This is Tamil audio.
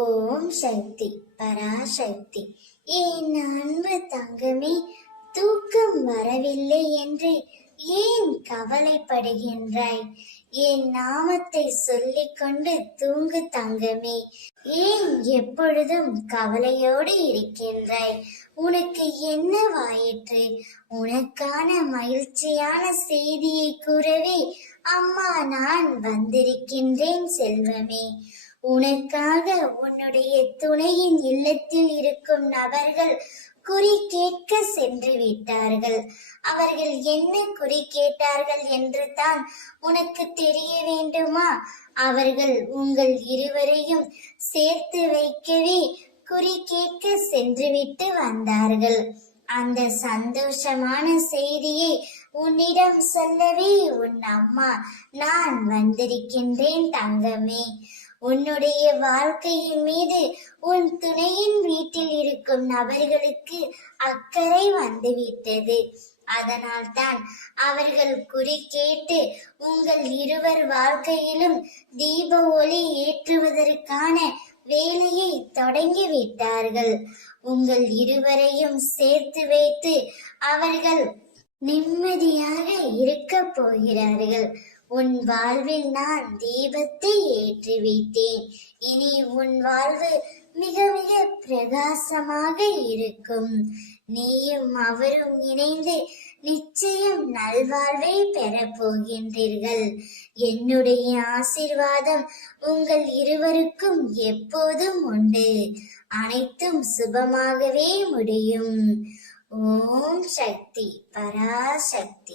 ஓம் சக்தி பராசக்தி. என் அன்பு தங்கமே, தூக்கம் வரவில்லை என்று ஏன் கவலைப்படுகின்றாய்? என் நாமத்தை சொல்லிக் கொண்டு தூங்கு தங்கமே. ஏன் எப்பொழுதும் கவலையோடு இருக்கின்றாய்? உனக்கு என்னவாயிற்று? உனக்கான மகிழ்ச்சியான செய்தியை கூறவே அம்மா நான் வந்திருக்கின்றேன் செல்வமே. உனக்காக உன்னுடைய துணையின் இல்லத்தில் இருக்கும் நபர்கள் குறி கேட்க சென்று விட்டார்கள். அவர்கள் என்ன குறி கேட்டார்கள் என்று தான் உனக்கு தெரிய வேண்டுமா? அவர்கள் உங்கள் இருவரையும் சேர்த்து வைக்கவே குறி கேட்க சென்றுவிட்டு வந்தார்கள். அந்த சந்தோஷமான செய்தியை உன்னிடம் சொல்லவே உன் அம்மா நான் வந்திருக்கின்றேன் தங்கமே. உன்னுடைய வாழ்க்கையின் மீது உன் துணையின் வீட்டில் இருக்கும் நபர்களுக்கு அக்கறை வந்துவிட்டது. அதனால் தான் அவர்கள் குறி கேட்டு உங்கள் இருவர் வாழ்க்கையிலும் தீப ஒளி ஏற்றுவதற்கான வேலையை தொடங்கி விட்டார்கள். உங்கள் இருவரையும் சேர்த்து வைத்து அவர்கள் நிம்மதியாக இருக்க போகிறார்கள். உன் வாழ்வில் நான் தீபத்தை ஏற்றி வைத்தேன். இனி உன் வாழ்வு மிக மிக பிரகாசமாக இருக்கும். நீயும் அவரும் இணைந்து நிச்சயம் நல்வாழ்வை பெறப் போகின்றீர்கள். என்னுடைய ஆசீர்வாதம் உங்கள் இருவருக்கும் எப்போதும் உண்டு. அனைத்தும் சுபமாகவே முடியும். ஓம் சக்தி பராசக்தி.